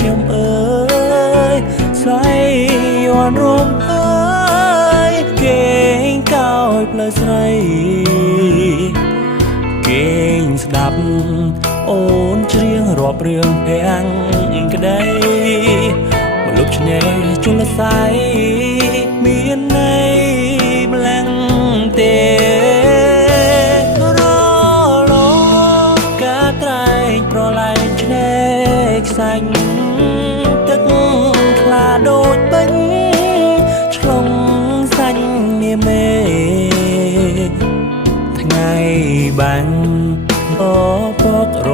ខ្ញុំអើយស្លាយយន់រំអើយគេងកោយផ្លូវស្រីគេងស្ដាប់អូនច្រៀងរាប់រឿងទាំងក្តីមកលុបឆ្នេរជលស័យមានន័យម្លាំងទេរលកាត្រែងប្រឡែងឆ្នេរខ្សាច់ទឹកខ្លាដូចពេញឆ្លងសាច់នាមេថ្ងៃបាញ់បបករ